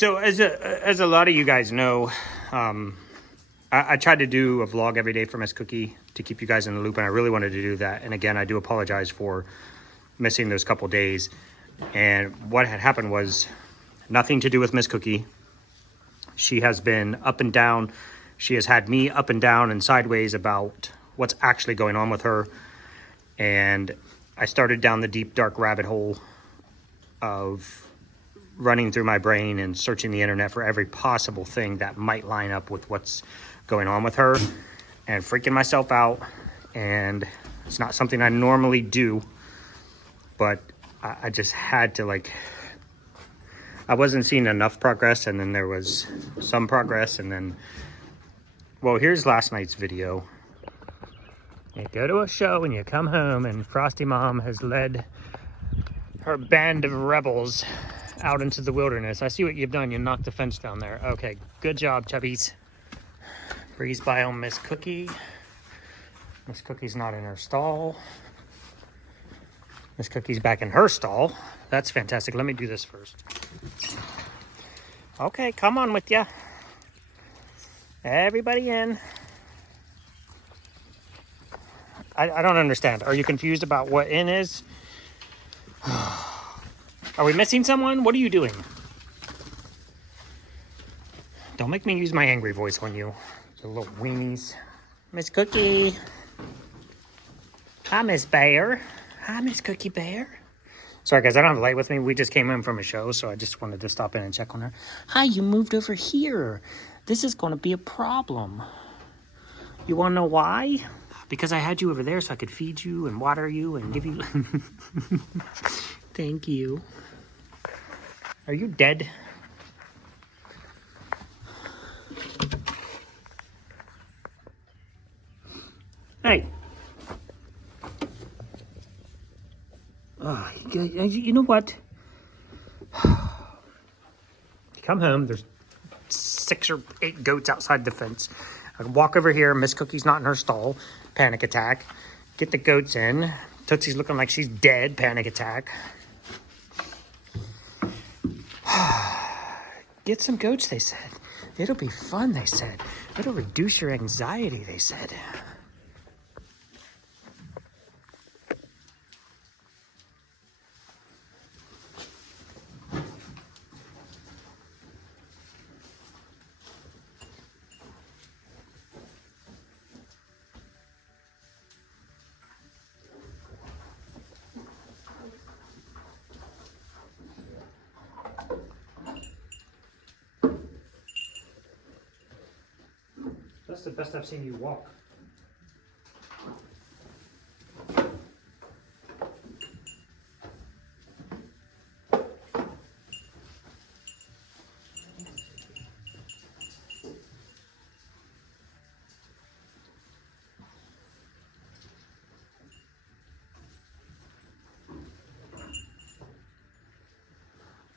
So as a lot of you guys know, I tried to do a vlog every day for Miss Cookie to keep you guys in the loop, and I really wanted to do that. And again, I do apologize for missing those couple days. And what had happened was nothing to do with Miss Cookie. She has been up and down. She has had me up and down and sideways about what's actually going on with her. And I started down the deep, dark rabbit hole of running through my brain and searching the internet for every possible thing that might line up with what's going on with her, and freaking myself out. And it's not something I normally do, but I just had to, like, I wasn't seeing enough progress, and then there was some progress, and then, well, here's last night's video. You go to a show and you come home and Frosty Mom has led her band of rebels out into the wilderness. I see what you've done. You knocked the fence down there. Okay, good job, chubbies. Breeze by on Miss Cookie. Miss Cookie's not in her stall. Miss Cookie's back in her stall. That's fantastic. Let me do this first. Okay, come on with ya. Everybody in. I don't understand. Are you confused about what in is? Are we missing someone? What are you doing? Don't make me use my angry voice on you. The little weenies. Miss Cookie. Hi, Miss Bear. Hi, Miss Cookie Bear. Sorry, guys, I don't have a light with me. We just came in from a show, so I just wanted to stop in and check on her. Hi, you moved over here. This is going to be a problem. You want to know why? Because I had you over there so I could feed you and water you and give you... Thank you. Are you dead? Hey. Oh, you know what? You come home, there's 6 or 8 goats outside the fence. I walk over here, Miss Cookie's not in her stall, panic attack. Get the goats in. Tootsie's looking like she's dead, panic attack. Get some goats, they said. It'll be fun, they said. It'll reduce your anxiety, they said. That's the best I've seen you walk.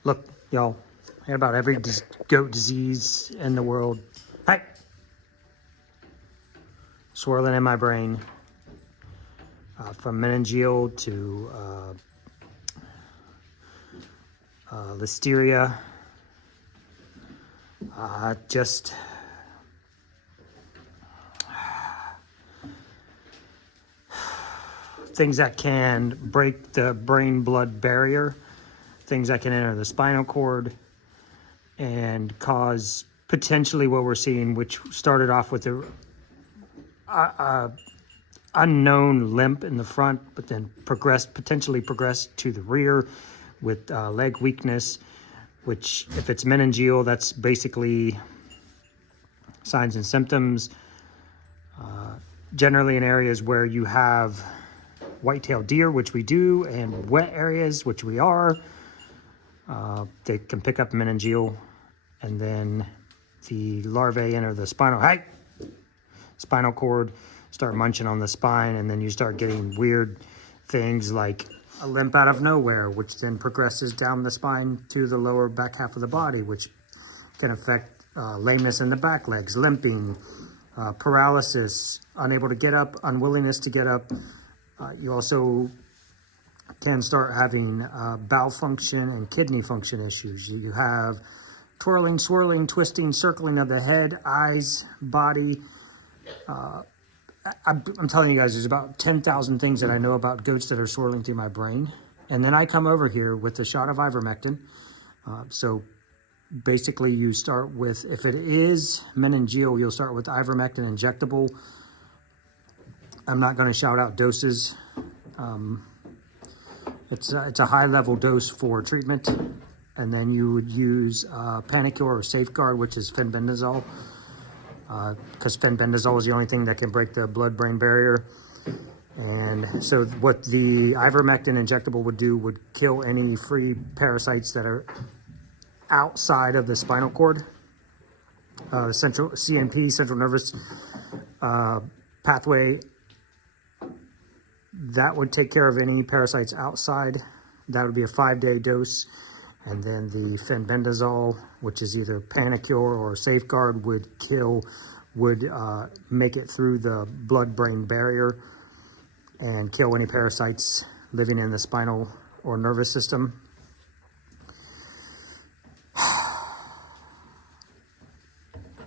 Look, y'all, I got about every goat disease in the world. Hey! Swirling in my brain, from meningeal to listeria, just things that can break the brain-blood barrier, things that can enter the spinal cord and cause potentially what we're seeing, which started off with the unknown limp in the front, but then potentially progressed to the rear with leg weakness, which if it's meningeal, that's basically signs and symptoms. Generally in areas where you have white-tailed deer, which we do, and wet areas, which we are, they can pick up meningeal, and then the larvae enter the spinal cord, start munching on the spine, and then you start getting weird things like a limp out of nowhere, which then progresses down the spine to the lower back half of the body, which can affect lameness in the back legs, limping, paralysis, unable to get up, unwillingness to get up. You also can start having bowel function and kidney function issues. You have twirling, swirling, twisting, circling of the head, eyes, body. I'm telling you guys, there's about 10,000 things that I know about goats that are swirling through my brain. And then I come over here with a shot of ivermectin. So basically you start with, if it is meningeal, you'll start with ivermectin injectable. I'm not going to shout out doses. It's a high level dose for treatment. And then you would use Panicure or Safeguard, which is fenbendazole. Because fenbendazole is the only thing that can break the blood-brain barrier. And so what the ivermectin injectable would do would kill any free parasites that are outside of the spinal cord. The central CNP, central nervous pathway, that would take care of any parasites outside. That would be a 5-day dose. And then the fenbendazole, which is either Panicure or Safeguard, would make it through the blood-brain barrier and kill any parasites living in the spinal or nervous system.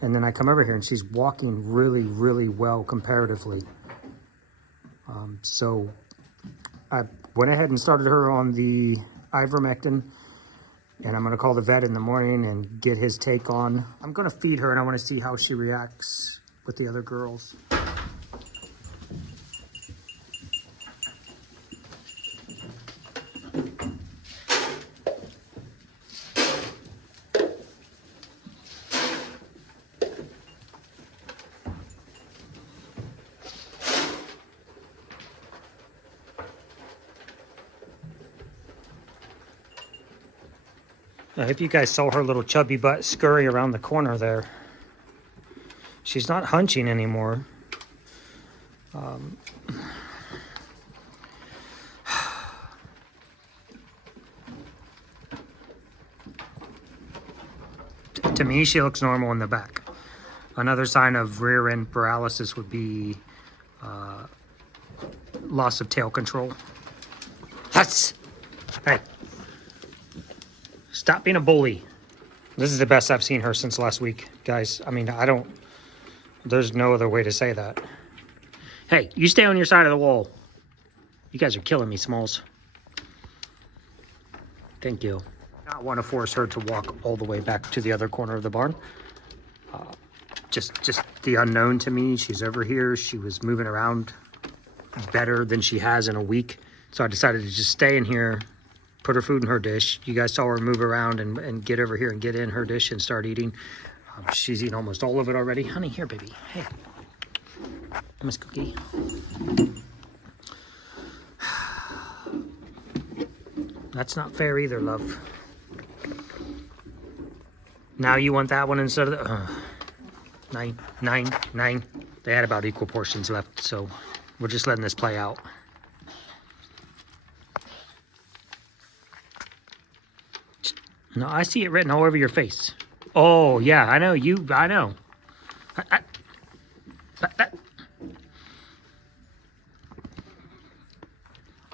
And then I come over here and she's walking really, really well comparatively. So I went ahead and started her on the ivermectin. And I'm going to call the vet in the morning and get his take on. I'm going to feed her and I want to see how she reacts with the other girls. I hope you guys saw her little chubby butt scurry around the corner there. She's not hunching anymore. To me, she looks normal in the back. Another sign of rear end paralysis would be loss of tail control. Huts! Hey. Stop being a bully. This is the best I've seen her since last week, guys. I mean, there's no other way to say that. Hey, you stay on your side of the wall. You guys are killing me, Smalls. Thank you. I want to force her to walk all the way back to the other corner of the barn. Just the unknown to me. She's over here. She was moving around better than she has in a week. So I decided to just stay in here, put her food in her dish. You guys saw her move around and get over here and get in her dish and start eating. She's eaten almost all of it already. Honey, here, baby. Hey. Miss Cookie. That's not fair either, love. Now you want that one instead of the... 9. They had about equal portions left, so we're just letting this play out. No, I see it written all over your face. Oh, yeah, I know. I know.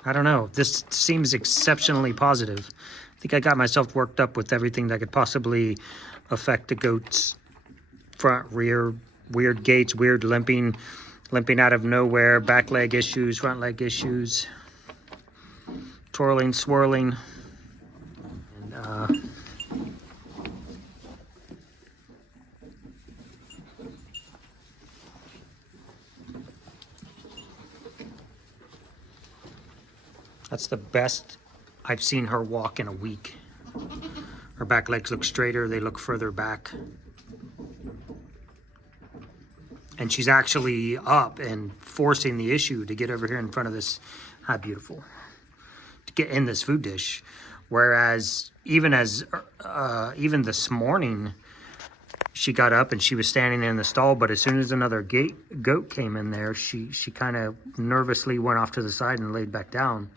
I don't know. This seems exceptionally positive. I think I got myself worked up with everything that could possibly affect the goat's front, rear, weird gaits, weird limping out of nowhere, back leg issues, front leg issues, twirling, swirling. And, that's the best I've seen her walk in a week. Her back legs look straighter, they look further back. And she's actually up and forcing the issue to get over here in front of this, how beautiful, to get in this food dish. Whereas even this morning, she got up and she was standing in the stall, but as soon as another goat came in there, she kind of nervously went off to the side and laid back down.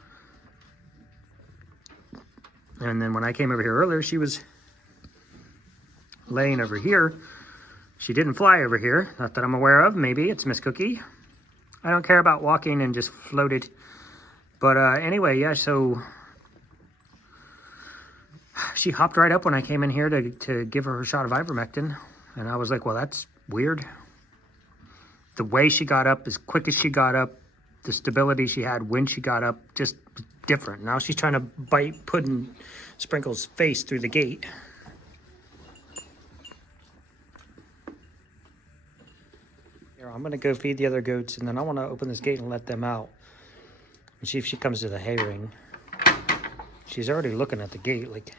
And then when I came over here earlier, she was laying over here. She didn't fly over here, not that I'm aware of. Maybe it's Miss Cookie. I don't care about walking and just floated. But anyway, yeah, so She hopped right up when I came in here to give her shot of ivermectin. And I was like, well, that's weird. The way she got up, as quick as she got up, the stability she had when she got up, just different. Now she's trying to bite Puddin' Sprinkle's face through the gate. Here, I'm gonna go feed the other goats, and then I want to open this gate and let them out and see if she comes to the hay ring. She's already looking at the gate, like.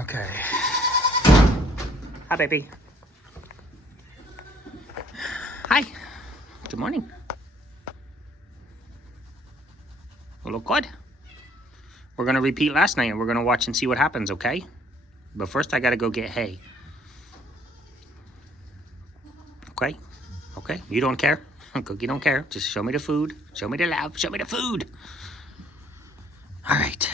Okay. Hi, baby. Hi. Good morning. You look good. We're going to repeat last night and we're going to watch and see what happens, okay? But first, I got to go get hay. Okay? Okay? You don't care? Cookie don't care. Just show me the food. Show me the love. Show me the food. All right.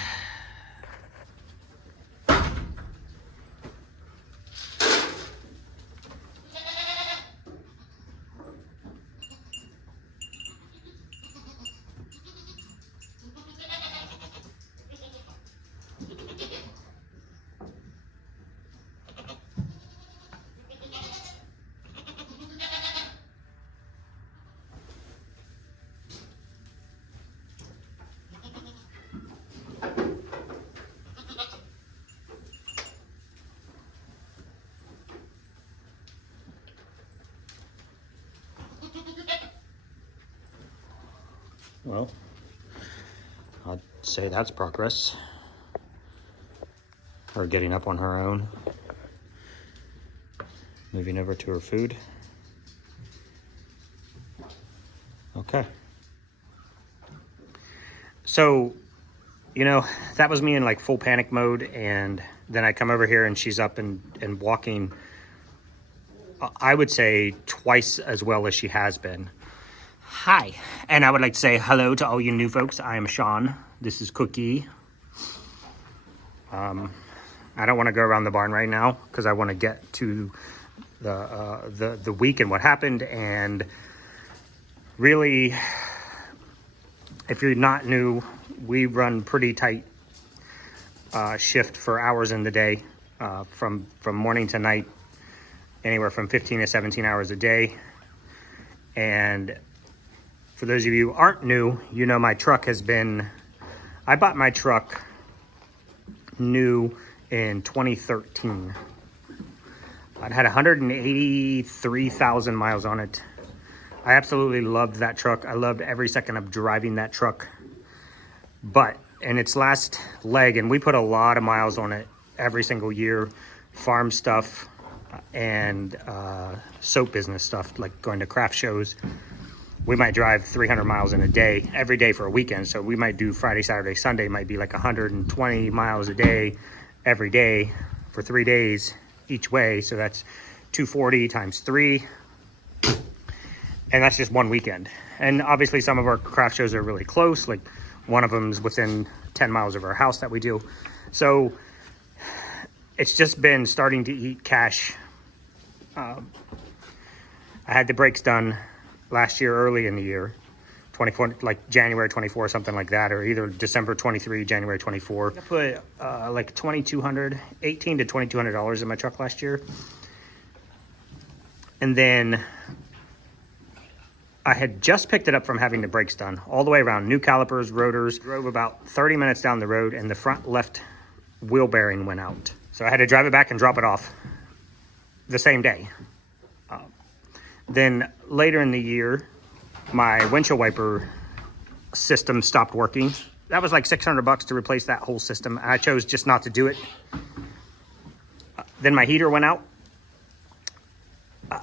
Well, I'd say that's progress. Her getting up on her own. Moving over to her food. Okay. So, you know, that was me in like full panic mode, and then I come over here and she's up and walking, I would say twice as well as she has been. Hi, and I would like to say hello to all you new folks. I am Sean. This is Cookie. I don't want to go around the barn right now because I want to get to the week and what happened. And really, if you're not new, we run pretty tight shift for hours in the day, from morning to night, anywhere from 15 to 17 hours a day. And for those of you who aren't new, you know my truck has been, I bought my truck new in 2013. It had 183,000 miles on it. I absolutely loved that truck. I loved every second of driving that truck. But in its last leg, and we put a lot of miles on it every single year, farm stuff and soap business stuff, like going to craft shows. We might drive 300 miles in a day, every day for a weekend. So we might do Friday, Saturday, Sunday, might be like 120 miles a day, every day for 3 days each way. So that's 240 times 3. And that's just one weekend. And obviously some of our craft shows are really close. Like one of them's within 10 miles of our house that we do. So it's just been starting to eat cash. I had the brakes done last year, early in the year, 24, like January 24, something like that, or either December 23, January 24. I put like $2,200, $1,800 to $2,200 in my truck last year. And then I had just picked it up from having the brakes done all the way around, new calipers, rotors, drove about 30 minutes down the road and the front left wheel bearing went out. So I had to drive it back and drop it off the same day. Then later in the year, my windshield wiper system stopped working. That was like $600 to replace that whole system. I chose just not to do it. Then my heater went out.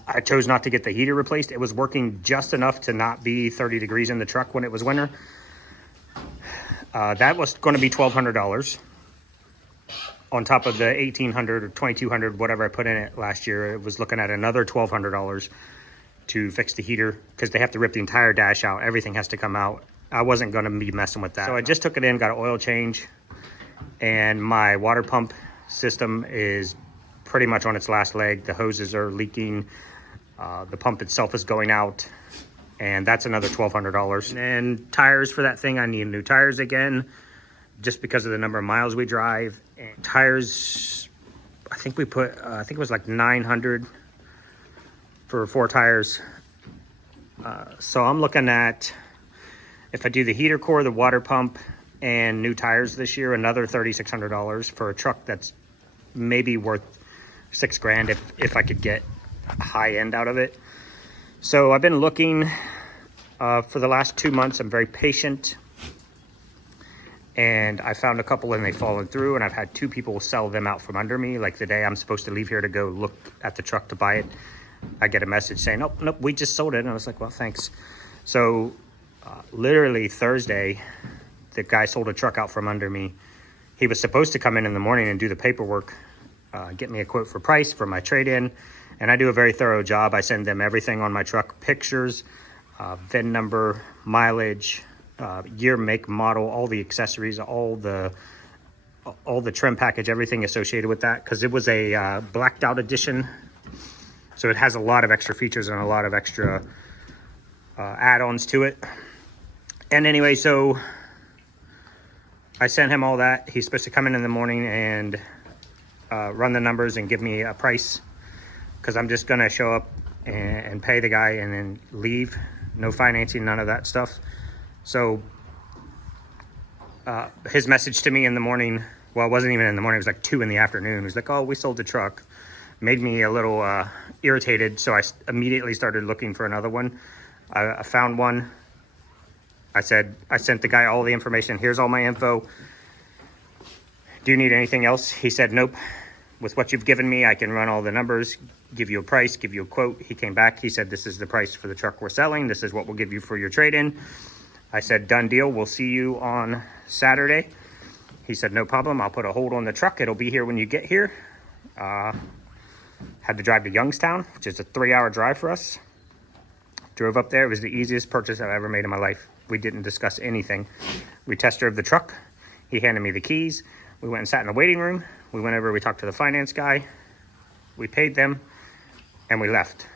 I chose not to get the heater replaced. It was working just enough to not be 30 degrees in the truck when it was winter. That was going to be $1,200. on top of the 1,800 or 2,200, whatever I put in it last year. It was looking at another $1,200 to fix the heater because they have to rip the entire dash out. Everything has to come out. I wasn't going to be messing with that. So I just took it in, got an oil change, and my water pump system is pretty much on its last leg. The hoses are leaking. The pump itself is going out, and that's another $1,200. And tires for that thing, I need new tires again, just because of the number of miles we drive. And tires, I think we put, I think it was like 900 for 4 tires. So I'm looking at, if I do the heater core, the water pump, and new tires this year, another $3,600 for a truck that's maybe worth $6,000 if I could get a high end out of it. So I've been looking for the last 2 months. I'm very patient, and I found a couple and they've fallen through, and I've had 2 people sell them out from under me. Like the day I'm supposed to leave here to go look at the truck to buy it, I get a message saying, nope, we just sold it. And I was like, well, thanks. So literally Thursday, the guy sold a truck out from under me. He was supposed to come in the morning and do the paperwork, get me a quote for price for my trade-in. And I do a very thorough job. I send them everything on my truck, pictures, VIN number, mileage, year, make, model, all the accessories, all the trim package, everything associated with that. Because it was a blacked out edition. So it has a lot of extra features and a lot of extra add-ons to it. And anyway, so I sent him all that. He's supposed to come in the morning and run the numbers and give me a price, because I'm just going to show up and pay the guy and then leave. No financing, none of that stuff. So his message to me in the morning, well, it wasn't even in the morning, it was like 2 in the afternoon. He was like, oh, we sold the truck. Made me a little irritated, so I immediately started looking for another one. I found one. I said, I sent the guy all the information. Here's all my info. Do you need anything else? He said, nope. With what you've given me, I can run all the numbers, give you a price, give you a quote. He came back. He said, this is the price for the truck we're selling. This is what we'll give you for your trade-in. I said, done deal. We'll see you on Saturday. He said, no problem. I'll put a hold on the truck. It'll be here when you get here. Had to drive to Youngstown, which is a 3-hour drive for us. Drove up there. It was the easiest purchase I've ever made in my life. We didn't discuss anything. We test drove the truck. He handed me the keys. We went and sat in the waiting room. We went over, we talked to the finance guy. We paid them, and we left.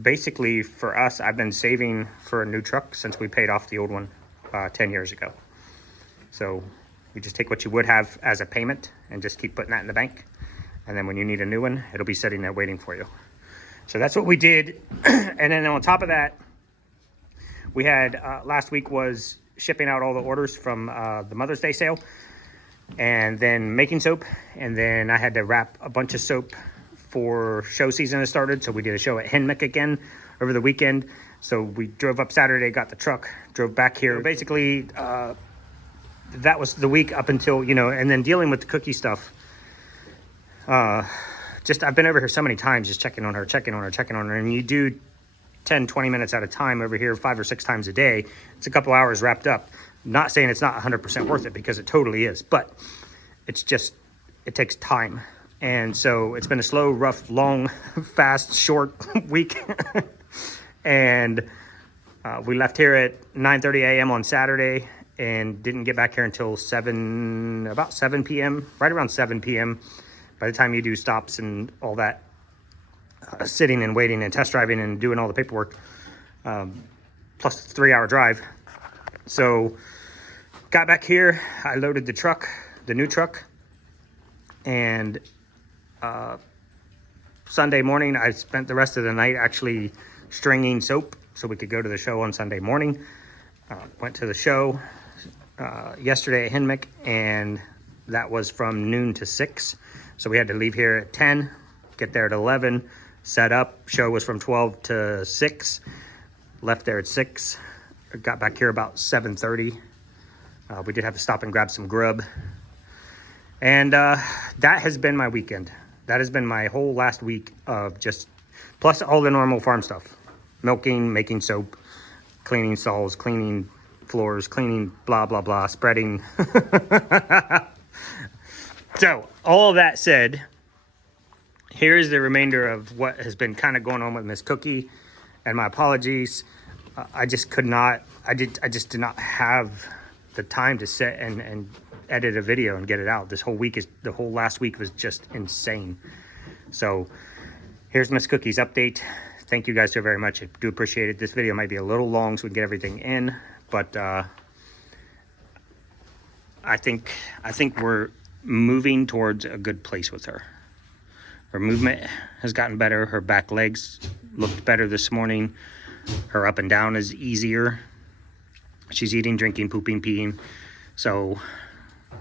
Basically, for us, I've been saving for a new truck since we paid off the old one 10 years ago. So you just take what you would have as a payment and just keep putting that in the bank. And then when you need a new one, it'll be sitting there waiting for you. So that's what we did. And then on top of that, we had last week was shipping out all the orders from the Mother's Day sale, and then making soap. And then I had to wrap a bunch of soap for show season has started. So we did a show at Henmick again over the weekend. So we drove up Saturday, got the truck, drove back here. Basically, that was the week up until, and then dealing with the cookie stuff. I've been over here so many times just checking on her. And you do 10, 20 minutes at a time over here 5 or 6 times a day. It's a couple hours wrapped up. Not saying it's not 100% worth it, because it totally is, but it's just, it takes time. And so it's been a slow, rough, long, fast, short week. And we left here at 9:30 a.m. on Saturday and didn't get back here until about 7 p.m., right around 7 p.m. By the time you do stops and all that, sitting and waiting and test driving and doing all the paperwork, plus the 3-hour drive. So got back here, I loaded the truck, the new truck, and Sunday morning I spent the rest of the night actually stringing soap so we could go to the show on Sunday morning. Went to the show yesterday at Henmick, and that was from noon to 6. So we had to leave here at 10, get there at 11, set up. Show was from 12 to 6. Left there at 6. Got back here about 7:30. We did have to stop and grab some grub. And that has been my weekend. That has been my whole last week of just, plus all the normal farm stuff. Milking, making soap, cleaning stalls, cleaning floors, cleaning blah, blah, blah, spreading. So, all of that said, here's the remainder of what has been kind of going on with Miss Cookie, and my apologies. I just could not, I just did not have the time to sit and edit a video and get it out. The whole last week was just insane. So here's Miss Cookie's update. Thank you guys so very much. I do appreciate it. This video might be a little long so we can get everything in, but I think we're moving towards a good place with her. Her movement has gotten better. Her back legs looked better this morning. Her up and down is easier. She's eating, drinking, pooping, peeing. So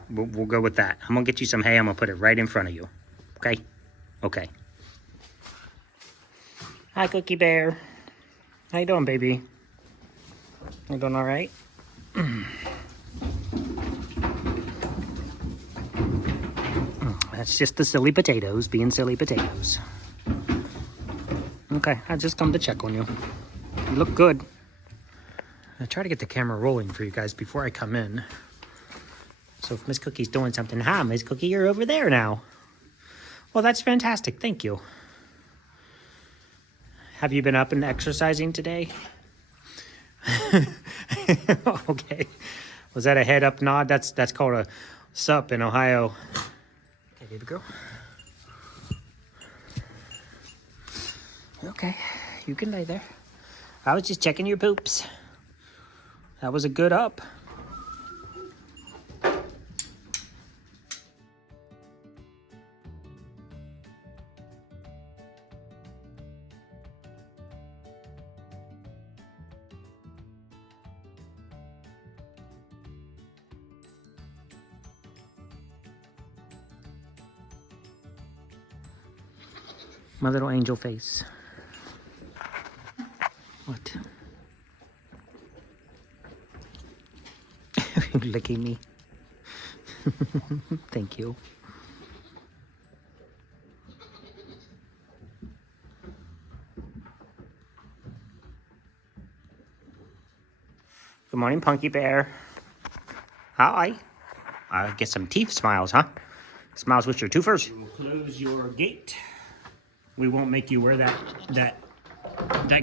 we'll go with that. I'm gonna get you some hay. I'm gonna put it right in front of you. Okay? Okay. Hi, Cookie Bear. How you doing, baby? You doing all right? That's just the silly potatoes being silly potatoes. Okay, I just come to check on you. You look good. I try to get the camera rolling for you guys before I come in. So if Miss Cookie's doing something, hi, Miss Cookie, you're over there now. Well, that's fantastic. Thank you. Have you been up and exercising today? Okay. Was that a head up nod? That's called a sup in Ohio. Okay, baby girl. Okay, you can lay there. I was just checking your poops. That was a good up. My little angel face. What? You're licking me. Thank you. Good morning, Punky Bear. Hi. Get some teeth smiles, huh? Smiles with your twofers. We will close your gate. We won't make you wear that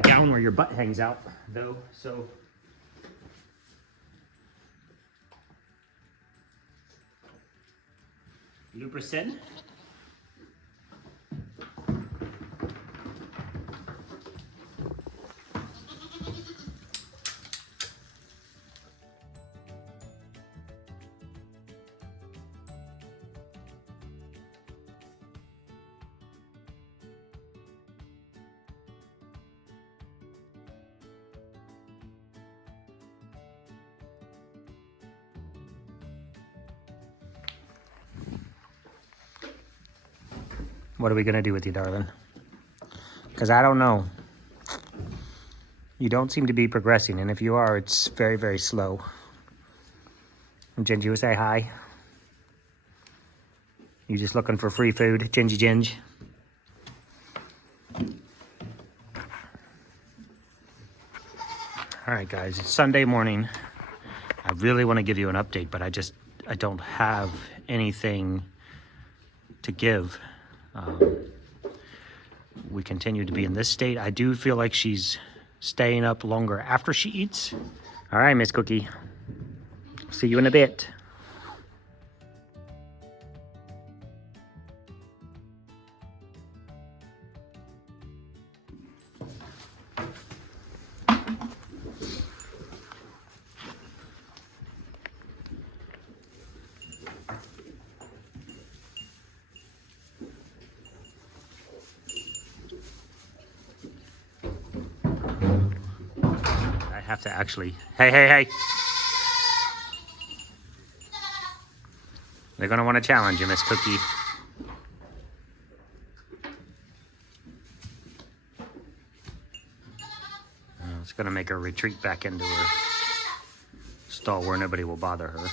gown where your butt hangs out, though, so. Lubricin. What are we gonna do with you, darling? Because I don't know. You don't seem to be progressing, and if you are, it's very, very slow. And Gingy will say hi. You just looking for free food, Gingy Ginge? All right, guys, it's Sunday morning. I really want to give you an update, but I don't have anything to give. We continue to be in this state. I do feel like she's staying up longer after she eats. All right, Miss Cookie. See you in a bit. Have to actually, hey. They're gonna want to challenge you, Miss Cookie. It's gonna make her retreat back into her stall where nobody will bother her.